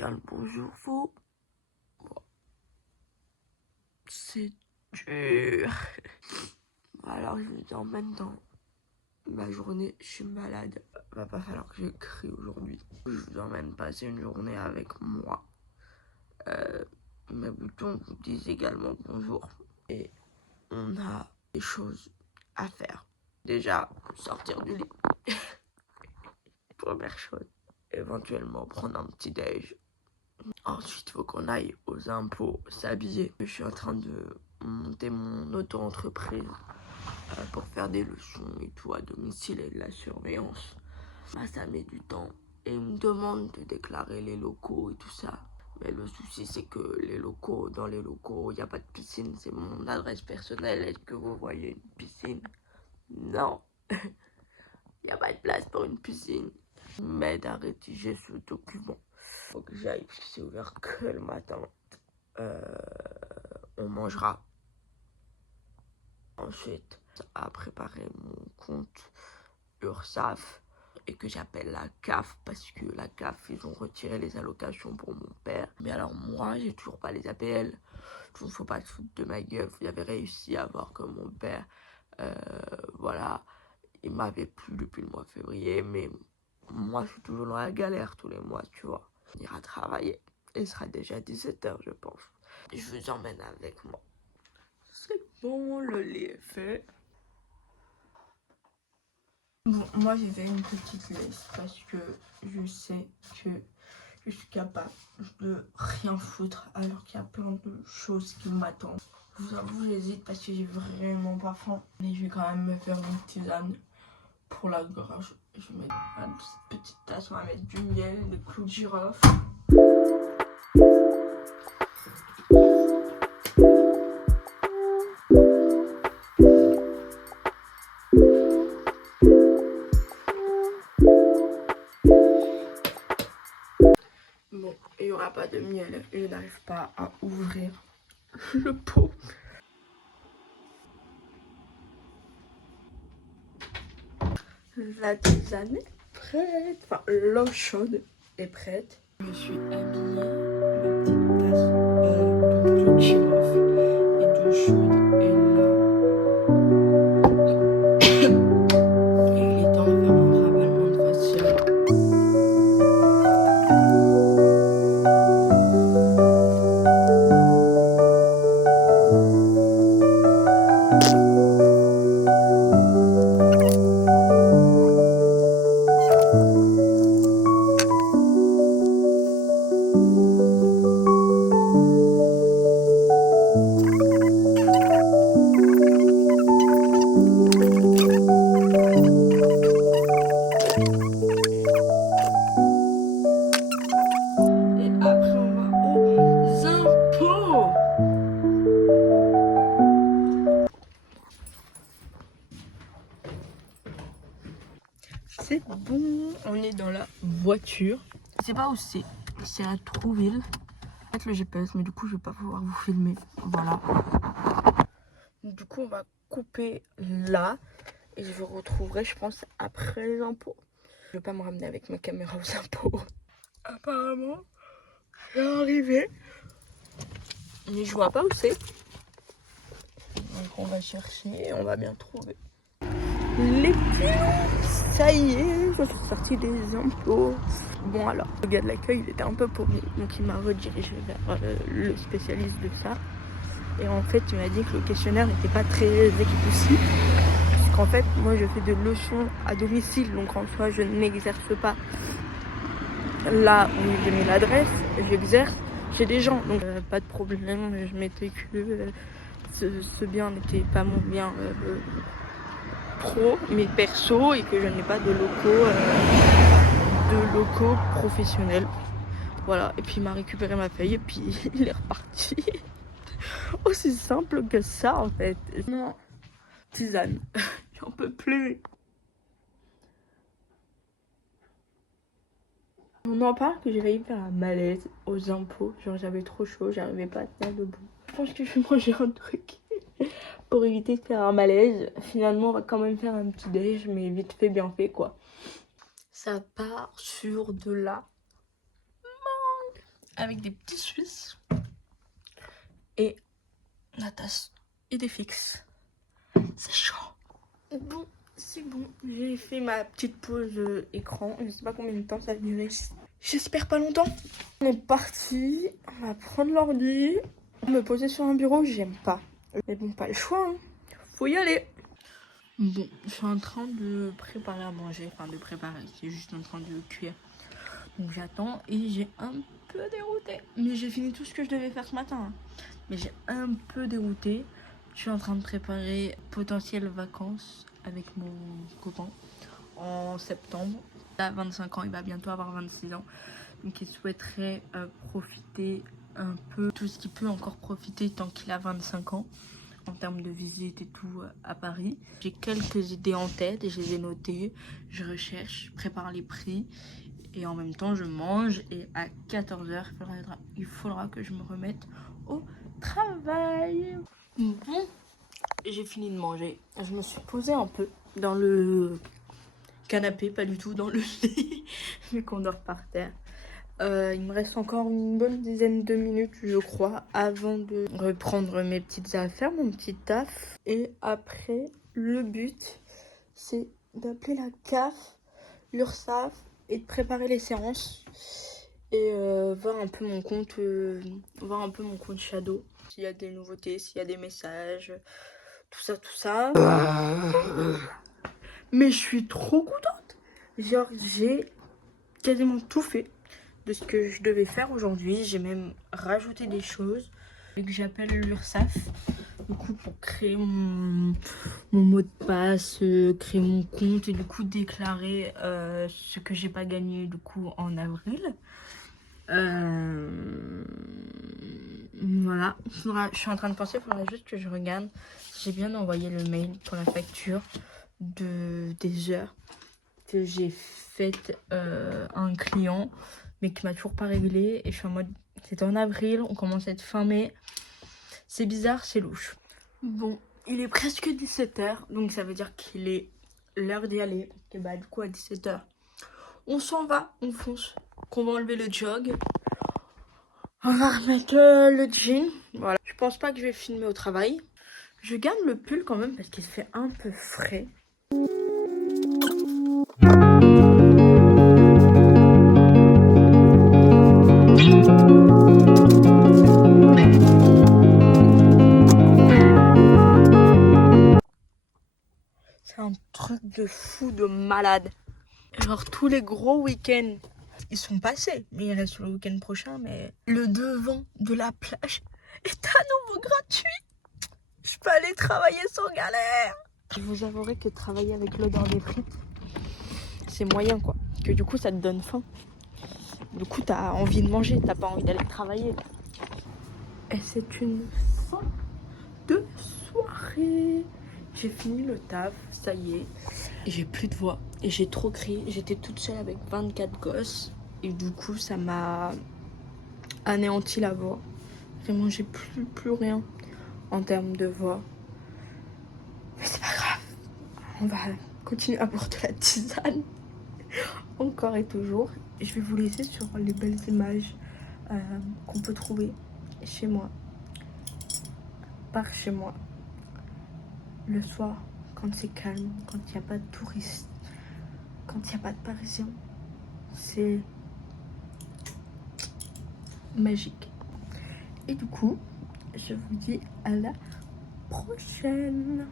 bien le bonjour vous. C'est dur. Alors je vous emmène dans ma journée. Je suis malade. Va pas falloir que j'écris aujourd'hui. Je vous emmène passer une journée avec moi. Mes boutons vous disent également bonjour. Et on a des choses à faire. Déjà, sortir du lit. Première chose. Éventuellement prendre un petit déj. Ensuite, il faut qu'on aille aux impôts s'habiller. Je suis en train de monter mon auto-entreprise pour faire des leçons et tout à domicile et de la surveillance. Là, ça met du temps. Et ils me demandent de déclarer les locaux et tout ça. Mais le souci, c'est que dans les locaux, il n'y a pas de piscine. C'est mon adresse personnelle. Est-ce que vous voyez une piscine? Non. Il n'y a pas de place pour une piscine. Ils m'aident à rédiger ce document. Faut que j'aille, parce que c'est ouvert que le matin. On mangera. Ensuite, à préparer mon compte URSSAF et que j'appelle la CAF parce que la CAF, ils ont retiré les allocations pour mon père. Mais alors moi, j'ai toujours pas les APL. Il ne faut pas se foutre de ma gueule. Vous avez réussi à voir que mon père, voilà, il m'avait plus depuis le mois de février. Mais moi, je suis toujours dans la galère tous les mois, tu vois. On ira travailler. Il sera déjà 17h, je pense. Je vous emmène avec moi. C'est bon, le lit est fait. Bon, moi j'ai fait une petite liste parce que je sais que je suis capable de rien foutre alors qu'il y a plein de choses qui m'attendent. Je vous avoue, j'hésite parce que j'ai vraiment pas faim. Mais je vais quand même me faire une tisane pour la gorge. Je vais mettre dans cette petite tasse, on va mettre du miel, des clous de girofle. Bon, il n'y aura pas de miel, je n'arrive pas à ouvrir le pot. La tisane est prête, enfin l'eau chaude est prête. Je suis habillée, ma petite tasse de clou de girofle et d'eau chaude est là. Et il est temps de faire un ravalement de facial. C'est bon, on est dans la voiture. Je sais pas où c'est à Trouville. Peut-être le GPS, mais du coup je vais pas pouvoir vous filmer. Voilà. Du coup on va couper là et je vous retrouverai je pense après les impôts. Je vais pas me ramener avec ma caméra aux impôts. Apparemment, je vais arriver. Mais je vois pas où c'est. Donc on va chercher et on va bien trouver. Les pions, ça y est, je suis sortie des impôts. Bon alors, le gars de l'accueil, il était un peu paumé, donc il m'a redirigé vers le spécialiste de ça. Et en fait, il m'a dit que le questionnaire n'était pas très équipoussif. Parce qu'en fait, moi je fais de leçons à domicile, donc en soi, je n'exerce pas là où j'ai mis l'adresse, j'exerce chez des gens. Donc pas de problème, je m'étais que ce bien n'était pas mon bien pro, mais perso, et que je n'ai pas de locaux professionnels. Voilà, et puis il m'a récupéré ma feuille et puis il est reparti. Aussi simple que ça en fait. Non, tisane, j'en peux plus. On en parle que j'ai failli faire un malaise aux impôts, genre j'avais trop chaud, j'arrivais pas à tenir debout. Je pense que je vais manger un truc pour éviter de faire un malaise. Finalement on va quand même faire un petit déj, mais vite fait bien fait quoi. Ça part sur de la mangue. avec des petits Suisses et la tasse Idéfix. C'est chaud. Bon, c'est bon. J'ai fait ma petite pause écran. Je sais pas combien de temps ça va durer. J'espère pas longtemps. On est parti. On va prendre l'ordi. Me poser sur un bureau, j'aime pas. Mais bon, pas le choix. Hein. Faut y aller. Bon, je suis en train de préparer à manger. Enfin, de préparer. C'est juste en train de cuire. Donc j'attends et j'ai un peu dérouté. Mais j'ai fini tout ce que je devais faire ce matin. Hein. Mais j'ai un peu dérouté. Je suis en train de préparer potentielles vacances avec mon copain en septembre. Il a 25 ans, il va bientôt avoir 26 ans. Donc il souhaiterait profiter un peu, tout ce qu'il peut encore profiter tant qu'il a 25 ans. En termes de visite et tout à Paris. J'ai quelques idées en tête et je les ai notées. Je recherche, je prépare les prix. Et en même temps je mange et à 14h il faudra que je me remette au travail. Bon, j'ai fini de manger. Je me suis posée un peu dans le canapé, pas du tout dans le lit, vu qu'on dort par terre. Il me reste encore une bonne dizaine de minutes, je crois, avant de reprendre mes petites affaires, mon petit taf. Et après, le but, c'est d'appeler la CAF, l'URSSAF, et de préparer les séances. Et voir un peu mon compte Shadow. S'il y a des nouveautés, s'il y a des messages, tout ça. Mais je suis trop contente. Genre, j'ai quasiment tout fait de ce que je devais faire aujourd'hui. J'ai même rajouté des choses. Et que j'appelle l'URSSAF. Du coup, pour créer mon mot de passe, créer mon compte et du coup déclarer ce que j'ai pas gagné du coup en avril. Voilà, je suis en train de penser, il faudra juste que je regarde si j'ai bien envoyé le mail pour la facture des heures que j'ai faites à un client mais qui m'a toujours pas réglé. Et je suis en mode, c'était en avril, on commence à être fin mai, c'est bizarre, c'est louche. Bon, il est presque 17h, donc ça veut dire qu'il est l'heure d'y aller. Et bah du coup à 17h on s'en va, on fonce. Qu'on va enlever le jog. On va remettre le jean. Voilà. Je pense pas que je vais filmer au travail. Je garde le pull quand même parce qu'il fait un peu frais. C'est un truc de fou, de malade. Genre tous les gros week-ends, ils sont passés. Mais il reste le week-end prochain. Mais le devant de la plage est à nouveau gratuit. Je peux aller travailler sans galère. Je vous avouerai que travailler avec l'odeur des frites, c'est moyen quoi. Que du coup ça te donne faim. Du coup t'as envie de manger, t'as pas envie d'aller travailler. Et c'est une fin de soirée. J'ai fini le taf, ça y est. Et j'ai plus de voix. Et j'ai trop crié. J'étais toute seule avec 24 gosses. Et du coup ça m'a anéanti la voix. Vraiment j'ai plus rien en termes de voix. Mais c'est pas grave. On va continuer à boire de la tisane. Encore et toujours. Et je vais vous laisser sur les belles images qu'on peut trouver chez moi. Par chez moi. Le soir, quand c'est calme, quand il n'y a pas de touristes, quand il n'y a pas de Parisiens. C'est magique. Et du coup, je vous dis à la prochaine.